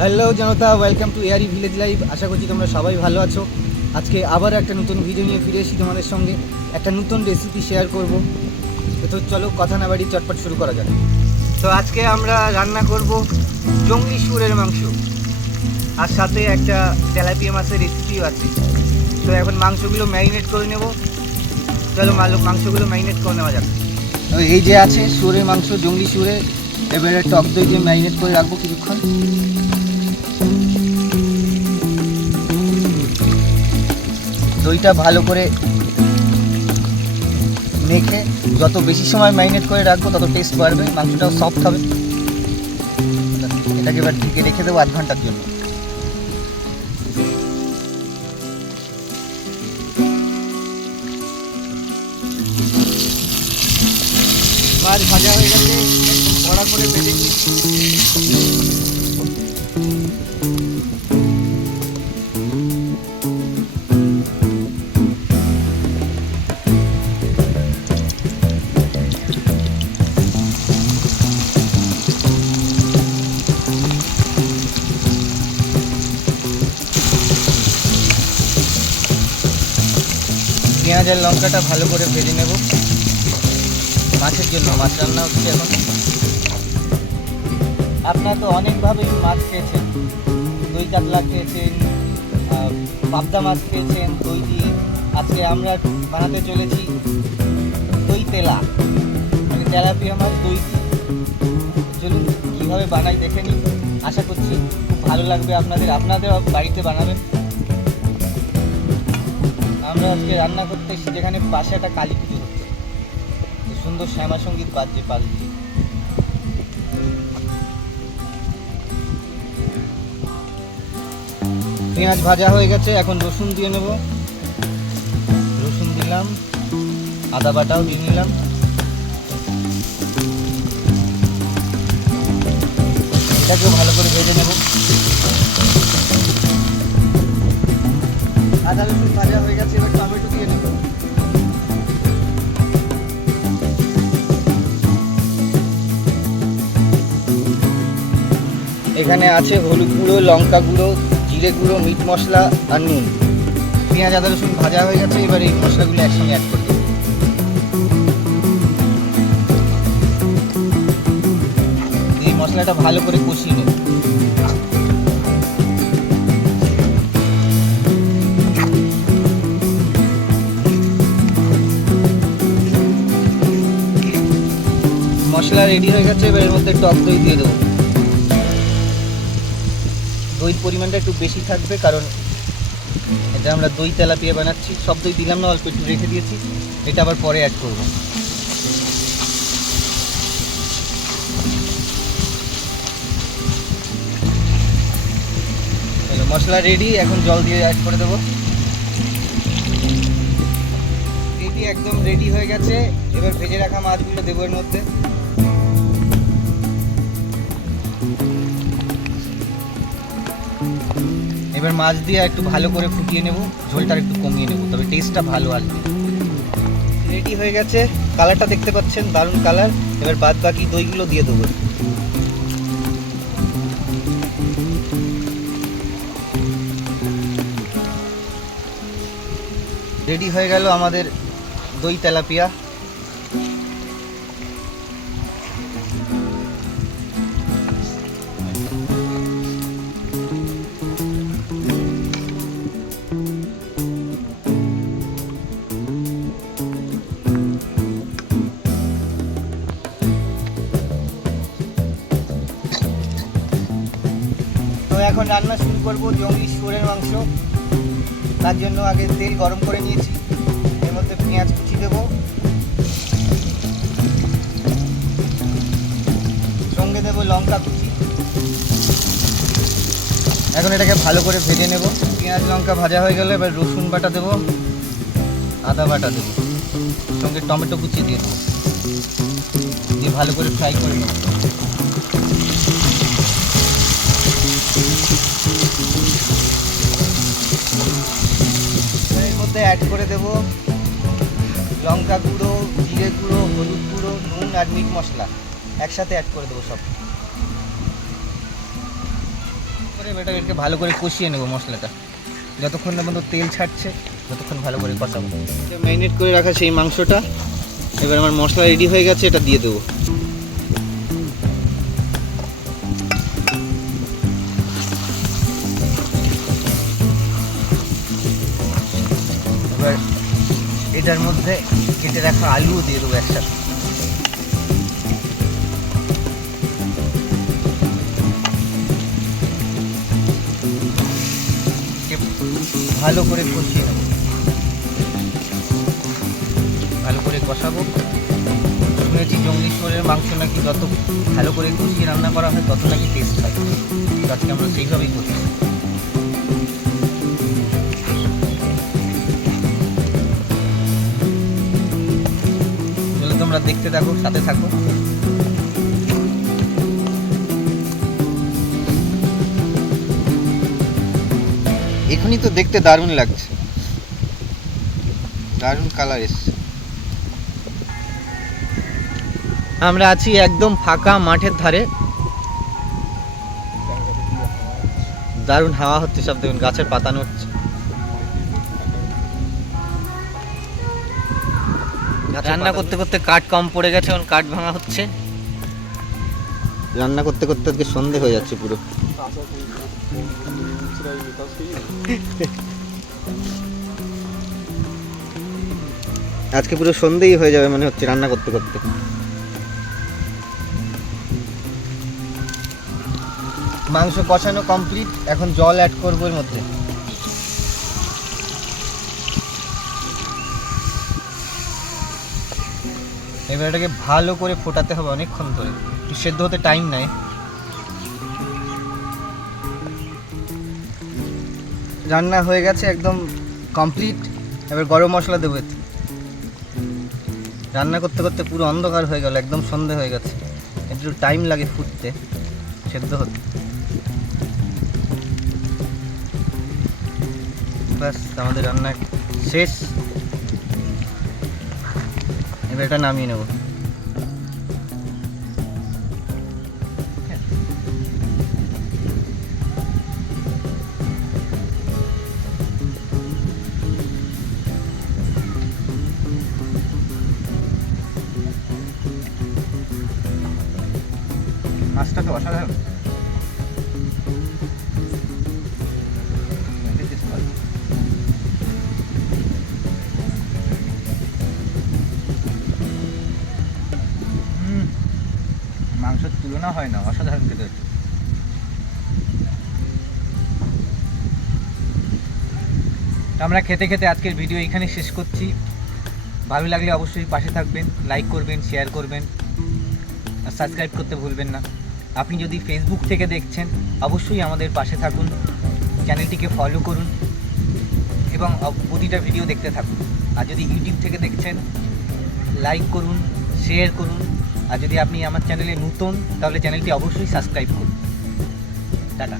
Hello জনতা, welcome to Airy village live. আশা করছি তোমরা সবাই ভালো আছো। আজকে আবার একটা নতুন ভিডিও নিয়ে ফিরে এসেছি তোমাদের সঙ্গে। একটা নতুন রেসিপি শেয়ার করব। তো চলো কথা না বাড়ি চটপট শুরু করা যাক। তো আজকে আমরা রান্না করব জংলি শুয়োরের মাংস, আর সাথে একটা তেলাপিয়া মাছের রেসিপিও আছে। তো এখন মাংসগুলো ম্যারিনেট করে নেব। চলো মাংসগুলো ম্যারিনেট করে নেওয়া যাক। তো এই যে আছে শুয়োরের মাংস, জংলি শুয়োরের। এবারে টক দই দিয়ে ম্যারিনেট করে রাখবো কিছুক্ষণ। দইটা ভালো করে মেখে যত বেশি সময় ম্যারিনেট করে রাখবো তত টেস্ট বাড়বে, মাংসটাও সফট হবে। এটাকে এবার ঢেকে রেখে দেবো 8 ঘন্টার জন্য। মাছ ভাজা হয়ে গেছে, একদম কড়া করে ভেজে নিয়েছি। পেঁয়াজ আর লঙ্কাটা ভালো করে ভেজে নেব মাছের জন্য। মাছ রান্না হচ্ছে এখন। আপনারা তো অনেকভাবেই মাছ খেয়েছেন, দই কাতলা খেয়েছেন, পাবদা মাছ খেয়েছেন দই দিয়ে। আজকে আমরা বানাতে চলেছি দই তেলা, মানে তেলাপিয়া মাছ দই দিয়ে। চলুন কীভাবে বানাই দেখে নিই। আশা করছি খুব ভালো লাগবে আপনাদের বাড়িতে বানাবেন। আমরা আজকে রান্না করতে এসেছি যেখানে পাশে একটা কালী পুজো হচ্ছে, সুন্দর শ্যামা সঙ্গীত বাজছে পাল দিয়ে। পেঁয়াজ ভাজা হয়ে গেছে, এখন রসুন দিয়ে নেব। রসুন দিলাম, আদা বাটাও দিয়ে নিলাম। এটাকেও ভালো করে ভেজে নেব। আদা রসুন ভাজা হয়ে গেছে, এবার টমেটো দিয়ে নেব। এখানে আছে হলুদ গুঁড়ো, লঙ্কা গুঁড়ো, জিরে গুঁড়ো, মিট মশলা আর নুন। পেঁয়াজ আদা রসুন ভাজা হয়ে গেছে, এবার এই মশলাগুলো একসঙ্গে অ্যাড করে দেবো। এই মশলাটা ভালো করে কষিয়ে নেব। মশলা রেডি হয়ে গেছে, এবার এর মধ্যে টক দই দিয়ে দেবো। দইয়ের পরিমাণটা একটু বেশি থাকবে, কারণ এটা আমরা দই তেলাপিয়া বানাচ্ছি। সব দই দিলাম না, অল্প একটু রেখে দিয়েছি, এটা আবার পরে অ্যাড করব। মশলা রেডি, এখন জল দিয়ে অ্যাড করে দেবো। রেডি, একদম রেডি হয়ে গেছে। এবার ভেজে রাখা মাছগুলো দেবো এর মধ্যে। এবার মাছ দিয়ে একটু ভালো করে ফুটিয়ে নেব, ঝোলটা একটু কমিয়ে নেব, তবে টেস্টটা ভালো আসবে। রেডি হয়ে গেছে, কালারটা দেখতে পাচ্ছেন, দারুণ কালার। এবার বাদ বাকি দইগুলো দিয়ে দেবো। রেডি হয়ে গেল আমাদের দই তেলাপিয়া। তো এখন রান্না শুরু করব জংলি শুয়োরের মাংস। তার জন্য আগে তেল গরম করে নিয়েছি, এর মধ্যে পেঁয়াজ কুচি দেবো, সঙ্গে দেবো লঙ্কা কুচি। এখন এটাকে ভালো করে ভেজে নেব। পেঁয়াজ লঙ্কা ভাজা হয়ে গেলে এবার রসুন বাটা দেবো, আদা বাটা দেবো, সঙ্গে টমেটো কুচি দিয়ে দেবো, দিয়ে ভালো করে ফ্রাই করে নেব। এর মধ্যে অ্যাড করে দেবো লঙ্কা গুঁড়ো, জিরে গুঁড়ো, হলুদ গুঁড়ো, নুন আর মিট মশলা একসাথে অ্যাড করে দেবো সব। এবার এটাকে ভালো করে কষিয়ে নেবো মশলাটা, যতক্ষণ না পর্যন্ত তেল ছাড়ছে ততক্ষণ ভালো করে কষাবো। ম্যারিনেট করে রাখা সেই মাংসটা এবার আমার মশলা রেডি হয়ে গেছে, এটা দিয়ে দেবো। এবার এটার মধ্যে কেটে রাখা আলুও দিয়ে দেবো একসাথে। ভালো করে কষিয়ে নেব, ভালো করে কষাবো। শুনেছি জঙ্গলেশ্বরের মাংস নাকি যত ভালো করে কষিয়ে রান্না করা হয় তত নাকি টেস্ট হয়, আজকে আমরা সেইভাবেই করি। তোমরা দেখতে থাকো, সাথে থাকো। এখনই তো দেখতে দারুণ লাগছে, দারুণ কালার এসছে। আমরা আছি একদম ফাঁকা মাঠের ধারে, দারুণ হাওয়া হচ্ছে, সব দেখুন গাছের পাতা নড়ছে। রান্না করতে করতে কাঠ কম পড়ে গেছে, এখন কাঠ ভাঙা হচ্ছে। রান্না করতে করতে আজকে সন্ধে হয়ে যাচ্ছে পুরো। আজকে পুরো সন্ধেই হয়ে যাবে মনে হচ্ছে রান্না করতে করতে। মাংস কষানো কমপ্লিট, এখন জল অ্যাড করবো এর মধ্যে। এবার এটাকে ভালো করে ফোটাতে হবে অনেকক্ষণ ধরে, সেদ্ধ হতে টাইম নেয়। রান্না হয়ে গেছে একদম কমপ্লিট। এবার গরম মশলা দেবো। রান্না করতে করতে পুরো অন্ধকার হয়ে গেল, একদম সন্ধে হয়ে গেছে, একটু টাইম লাগে ফুটতে, সেদ্ধ হতে। ব্যাস আমাদের রান্না শেষ, এবার এটা নামিয়ে নেব। মাছটা তো অসাধারণ। মাংসের তুলনা হয় না, অসাধারণ খেতে হচ্ছে। আমরা খেতে খেতে আজকের ভিডিও এখানে শেষ করছি। ভালো লাগলে অবশ্যই পাশে থাকবেন, লাইক করবেন, শেয়ার করবেন আর সাবস্ক্রাইব করতে ভুলবেন না। আপনি যদি ফেসবুক থেকে দেখছেন অবশ্যই আমাদের পাশে থাকুন, চ্যানেলটিকে ফলো করুন এবং প্রতিটা ভিডিও দেখতে থাকুন। আর যদি ইউটিউব থেকে দেখছেন লাইক করুন, শেয়ার করুন। আর যদি আপনি আমার চ্যানেলে নতুন তাহলে চ্যানেলটি অবশ্যই সাবস্ক্রাইব করুন। টাটা।